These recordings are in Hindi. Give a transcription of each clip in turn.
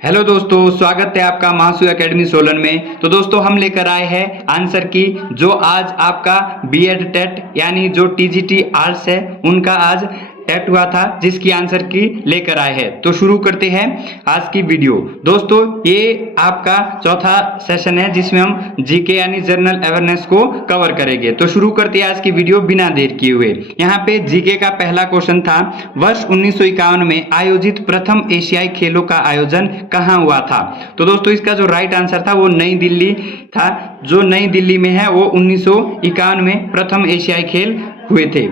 हेलो दोस्तों, स्वागत है आपका महासू एकेडमी सोलन में। तो दोस्तों हम लेकर आए हैं आंसर की जो आज आपका बीएड टेट यानी जो टीजीटी आर्ट्स है उनका आज टेट हुआ था, जिसकी आंसर की लेकर आए हैं। तो शुरू करते हैं आज की वीडियो। दोस्तों ये आपका चौथा सेशन है जिसमें हम जीके यानी जनरल अवेयरनेस को कवर करेंगे। तो शुरू करते हैं आज की वीडियो बिना देर किए हुए। यहाँ पे जीके का पहला क्वेश्चन था, वर्ष 1951 में आयोजित प्रथम एशियाई खेलों का आयोजन कहाँ हुआ था। तो दोस्तों इसका जो राइट आंसर था वो नई दिल्ली था। जो नई दिल्ली में है वो 1951 में प्रथम एशियाई खेल हुए थे।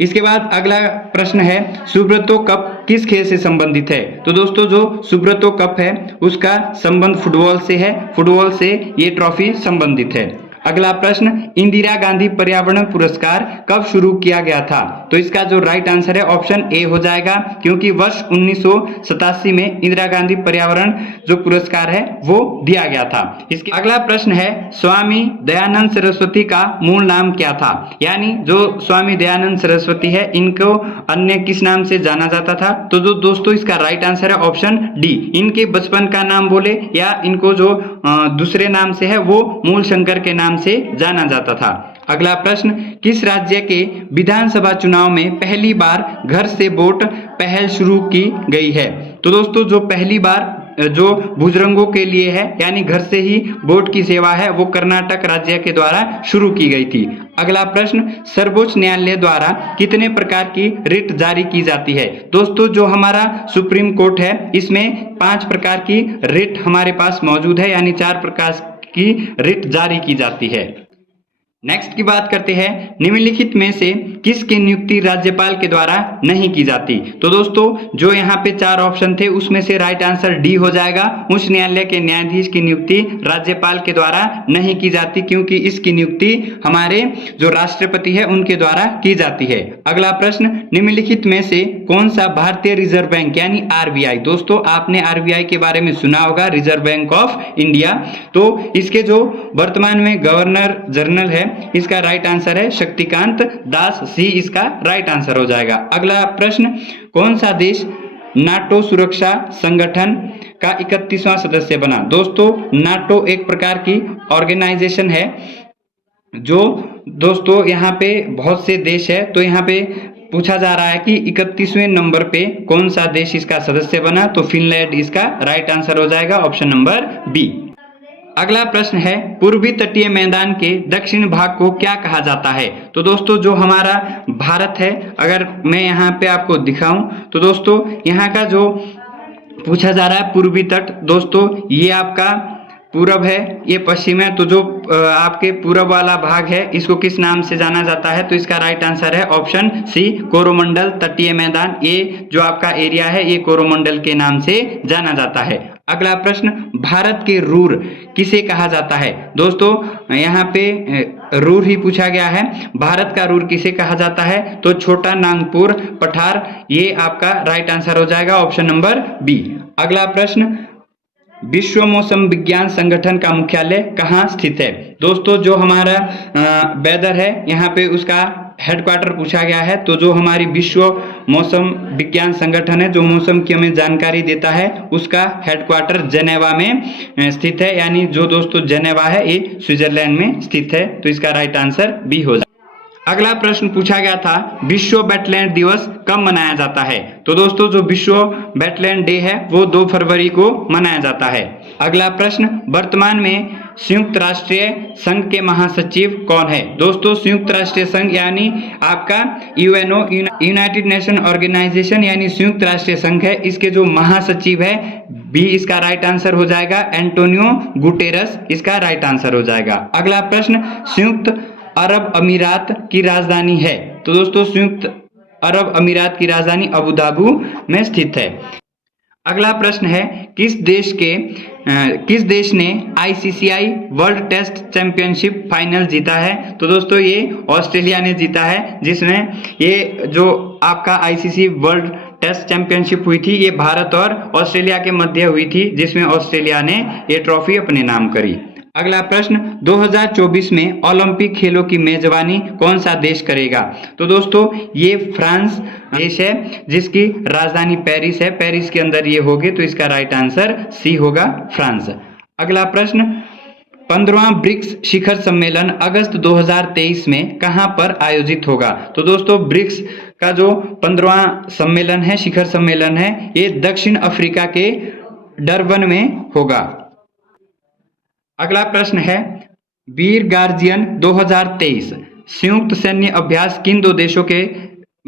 इसके बाद अगला प्रश्न है, सुब्रतो कप किस खेल से संबंधित है। तो दोस्तों जो सुब्रतो कप है उसका संबंध फुटबॉल से है, फुटबॉल से ये ट्रॉफी संबंधित है। अगला प्रश्न, इंदिरा गांधी पर्यावरण पुरस्कार कब शुरू किया गया था। तो इसका जो राइट आंसर है ऑप्शन ए हो जाएगा, क्योंकि वर्ष 1987 में इंदिरा गांधी पर्यावरण जो पुरस्कार है वो दिया गया था। इसके अगला प्रश्न है, स्वामी दयानंद सरस्वती का मूल नाम क्या था। यानी जो स्वामी दयानंद सरस्वती है इनको अन्य किस नाम से जाना जाता था। तो जो दोस्तों इसका राइट आंसर है ऑप्शन डी, इनके बचपन का नाम बोले या इनको जो दूसरे नाम से है वो मूल शंकर के नाम से जाना जाता था। अगला प्रश्न, किस राज्य के विधानसभा चुनाव में पहली बार घर से वोट पहल शुरू की गई है। तो दोस्तों जो पहली बार जो बुजुर्गों के लिए है यानी घर से ही वोट की सेवा है वो कर्नाटक राज्य के द्वारा शुरू की गई थी। अगला प्रश्न, सर्वोच्च न्यायालय द्वारा कितने प्रकार की रिट जारी की जाती है। दोस्तों जो हमारा सुप्रीम कोर्ट है इसमें 5 प्रकार की रिट हमारे पास मौजूद है, यानी 4 प्रकार की रिट जारी की जाती है। नेक्स्ट की बात करते हैं, निम्नलिखित में से किसकी नियुक्ति राज्यपाल के द्वारा नहीं की जाती। तो दोस्तों जो यहाँ पे 4 ऑप्शन थे उसमें से राइट आंसर डी हो जाएगा। उच्च न्यायालय के न्यायाधीश की नियुक्ति राज्यपाल के द्वारा नहीं की जाती, क्योंकि इसकी नियुक्ति हमारे जो राष्ट्रपति है उनके द्वारा की जाती है। अगला प्रश्न, निम्नलिखित में से कौन सा भारतीय रिजर्व बैंक यानी आरबीआई। दोस्तों आपने आरबीआई के बारे में सुना होगा, रिजर्व बैंक ऑफ इंडिया। तो इसके जो वर्तमान में गवर्नर जनरल है इसका राइट आंसर है शक्तिकांत दास, सी इसका राइट आंसर हो जाएगा। अगला प्रश्न, कौन सा देश नाटो सुरक्षा संगठन का 31वां सदस्य बना। दोस्तों नाटो एक प्रकार की ऑर्गेनाइजेशन है जो दोस्तों यहाँ पे बहुत से देश है। तो यहाँ पे पूछा जा रहा है कि 31वें नंबर पे कौन सा देश इसका सदस्य बना। तो फिनलैंड इसका राइट आंसर हो जाएगा, ऑप्शन नंबर बी। अगला प्रश्न है, पूर्वी तटीय मैदान के दक्षिण भाग को क्या कहा जाता है। तो दोस्तों जो हमारा भारत है, अगर मैं यहाँ पे आपको दिखाऊं तो दोस्तों यहाँ का जो पूछा जा रहा है पूर्वी तट, दोस्तों ये आपका पूरब है, ये पश्चिम है। तो जो आपके पूरब वाला भाग है इसको किस नाम से जाना जाता है। तो इसका राइट आंसर है ऑप्शन सी, कोरोमंडल तटीय मैदान। ये जो आपका एरिया है ये कोरोमंडल के नाम से जाना जाता है। अगला प्रश्न, भारत के रूर किसे कहा जाता है। दोस्तों यहाँ पे रूर ही पूछा गया है, भारत का रूर किसे कहा जाता है। तो छोटा नागपुर पठार, ये आपका राइट आंसर हो जाएगा, ऑप्शन नंबर बी। अगला प्रश्न, विश्व मौसम विज्ञान संगठन का मुख्यालय कहाँ स्थित है। दोस्तों जो हमारा वेदर है यहाँ पे उसका हेडक्वार्टर पूछा गया है। तो जो हमारी विश्व मौसम विज्ञान संगठन है जो मौसम की हमें जानकारी देता है उसका हेडक्वार्टर जेनेवा में स्थित है, यानी जो दोस्तों जेनेवा है ये स्विट्जरलैंड में स्थित है। तो इसका राइट आंसर बी हो जाए। अगला प्रश्न पूछा गया था, विश्व वेटलैंड दिवस कब मनाया जाता है। तो दोस्तों जो विश्व वेटलैंड डे है वो 2 फरवरी को मनाया जाता है। अगला प्रश्न, वर्तमान में संयुक्त राष्ट्रीय संघ के महासचिव कौन है। दोस्तों संयुक्त राष्ट्रीय संघ यानी आपका यूएनओ, यूनाइटेड नेशन ऑर्गेनाइजेशन यानी संयुक्त राष्ट्रीय संघ है, इसके जो महासचिव है बी इसका राइट आंसर हो जाएगा, एंटोनियो गुटेरस इसका राइट आंसर हो जाएगा। अगला प्रश्न, संयुक्त अरब अमीरात की राजधानी है। तो दोस्तों संयुक्त अरब अमीरात की राजधानी अबू धाबी में स्थित है। अगला प्रश्न है, किस देश ने ICCI world test championship final जीता है। तो दोस्तों ये ऑस्ट्रेलिया ने जीता है, जिसने ये जो आपका आईसीसी वर्ल्ड टेस्ट चैंपियनशिप हुई थी ये भारत और ऑस्ट्रेलिया के मध्य हुई थी, जिसमें ऑस्ट्रेलिया ने ये ट्रॉफी अपने नाम करी। अगला प्रश्न, 2024 में ओलंपिक खेलों की मेजबानी कौन सा देश करेगा? तो दोस्तों ये फ्रांस देश है जिसकी राजधानी पेरिस है, पेरिस के अंदर ये होगी, तो इसका राइट आंसर सी होगा, फ्रांस। अगला प्रश्न, 15वां ब्रिक्स शिखर सम्मेलन अगस्त 2023 में कहां पर आयोजित होगा? तो दोस्तों ब्रिक्स का जो 15वां सम्मेलन है, शिखर सम्मेलन है, ये दक्षिण अफ्रीका के डरबन में होगा। अगला प्रश्न है, वीर गार्जियन 2023 संयुक्त सैन्य अभ्यास किन दो देशों के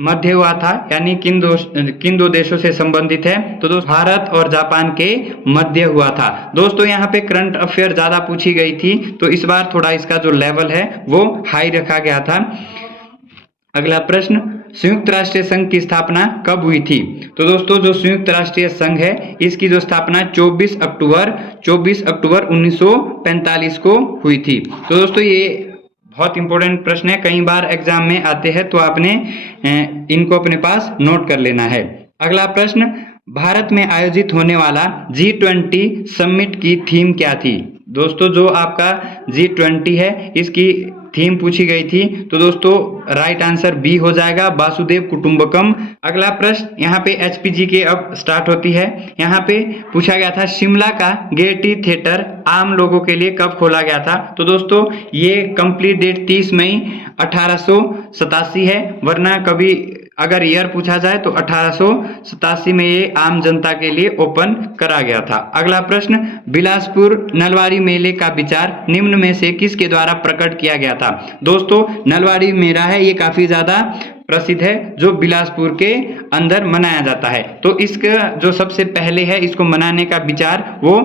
मध्य हुआ था, यानी किन दो देशों से संबंधित है? तो दोस्तों भारत और जापान के मध्य हुआ था। दोस्तों यहाँ पे करंट अफेयर ज्यादा पूछी गई थी, तो इस बार थोड़ा इसका जो लेवल है वो हाई रखा गया था। अगला प्रश्न, संयुक्त राष्ट्र संघ की स्थापना कब हुई थी? तो दोस्तों जो संयुक्त राष्ट्रीय संघ है इसकी जो स्थापना 24 अक्टूबर 1945 को हुई थी। तो दोस्तों ये बहुत इंपॉर्टेंट प्रश्न है, कई बार एग्जाम में आते हैं, तो आपने इनको अपने पास नोट कर लेना है। अगला प्रश्न, भारत में आयोजित होने वाला G20 समिट की थीम क्या थी? दोस्तों जो आपका G20 है इसकी थीम पूछी गई थी, तो दोस्तों राइट आंसर बी हो जाएगा, वासुदेव कुटुंबकम। अगला प्रश्न, यहाँ पे HPG के अब स्टार्ट होती है। यहाँ पे पूछा गया था शिमला का गेयटी थिएटर आम लोगों के लिए कब खोला गया था? तो दोस्तों ये कंप्लीट डेट 30 मई 1887 है, वरना कभी अगर ईयर पूछा जाए तो 1887 में ये आम जनता के लिए ओपन करा गया था। अगला प्रश्न, बिलासपुर नलवाड़ी मेले का विचार निम्न में से किसके द्वारा प्रकट किया गया था? दोस्तों नलवाड़ी मेला है, ये काफी ज्यादा प्रसिद्ध है, जो बिलासपुर के अंदर मनाया जाता है। तो इसका जो सबसे पहले है इसको मनाने का विचार वो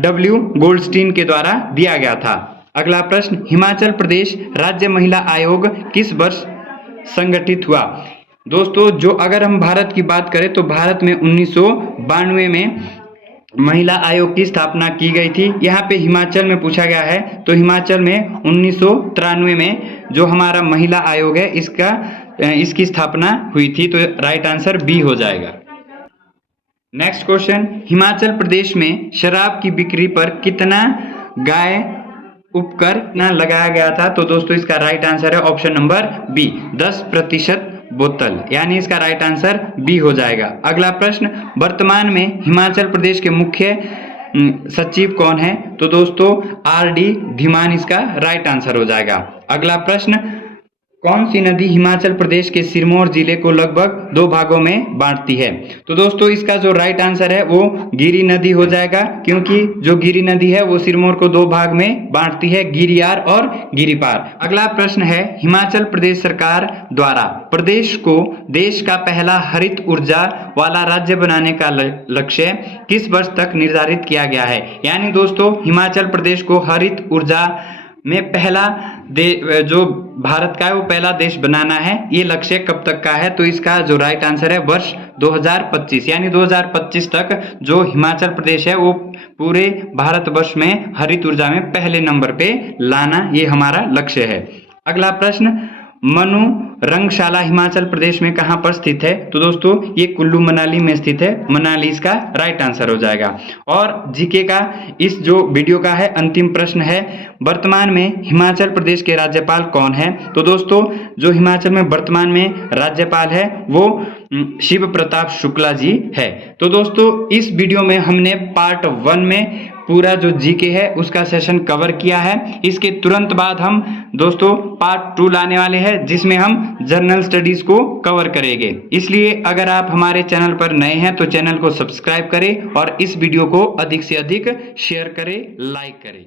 W गोल्डस्टीन के द्वारा दिया गया था। अगला प्रश्न, हिमाचल प्रदेश राज्य महिला आयोग किस वर्ष संगठित हुआ? दोस्तों जो अगर हम भारत की बात करें तो भारत में 1992 में महिला आयोग की स्थापना की गई थी। यहाँ पे हिमाचल में पूछा गया है, तो हिमाचल में 1993 में जो हमारा महिला आयोग है इसकी स्थापना हुई थी, तो राइट आंसर बी हो जाएगा। नेक्स्ट क्वेश्चन, हिमाचल प्रदेश में शराब की बिक्री पर कितना गाय उपकर लगाया गया था? तो दोस्तों इसका राइट आंसर है ऑप्शन नंबर बी, 10% बोतल, यानी इसका राइट आंसर बी हो जाएगा। अगला प्रश्न, वर्तमान में हिमाचल प्रदेश के मुख्य सचिव कौन है? तो दोस्तों RD धीमान इसका राइट आंसर हो जाएगा। अगला प्रश्न, कौन सी नदी हिमाचल प्रदेश के सिरमौर जिले को लगभग 2 भागों में बांटती है? तो दोस्तों इसका जो राइट आंसर है वो गिरी नदी हो जाएगा, क्योंकि जो गिरी नदी है वो सिरमौर को 2 भाग में बांटती है, गिरियार और गिरिपार। अगला प्रश्न है, हिमाचल प्रदेश सरकार द्वारा प्रदेश को देश का पहला हरित ऊर्जा वाला राज्य बनाने का लक्ष्य किस वर्ष तक निर्धारित किया गया है? यानी दोस्तों हिमाचल प्रदेश को हरित ऊर्जा में पहला जो भारत का है वो पहला देश बनाना है, ये लक्ष्य कब तक का है? तो इसका जो राइट आंसर है वर्ष 2025, यानी 2025 तक जो हिमाचल प्रदेश है वो पूरे भारतवर्ष में हरित ऊर्जा में पहले नंबर पे लाना, ये हमारा लक्ष्य है। अगला प्रश्न, मनु रंगशाला हिमाचल प्रदेश में कहां पर स्थित है? तो दोस्तों ये कुल्लू मनाली में स्थित है, मनाली इसका राइट आंसर हो जाएगा। और जीके का इस जो वीडियो का है अंतिम प्रश्न है, वर्तमान में हिमाचल प्रदेश के राज्यपाल कौन है? तो दोस्तों जो हिमाचल में वर्तमान में राज्यपाल है वो शिव प्रताप शुक्ला जी है। तो दोस्तों इस वीडियो में हमने पार्ट 1 में पूरा जो जीके है उसका सेशन कवर किया है। इसके तुरंत बाद हम दोस्तों पार्ट 2 लाने वाले हैं, जिसमें हम जनरल स्टडीज को कवर करेंगे। इसलिए अगर आप हमारे चैनल पर नए हैं तो चैनल को सब्सक्राइब करें और इस वीडियो को अधिक से अधिक शेयर करें, लाइक करें।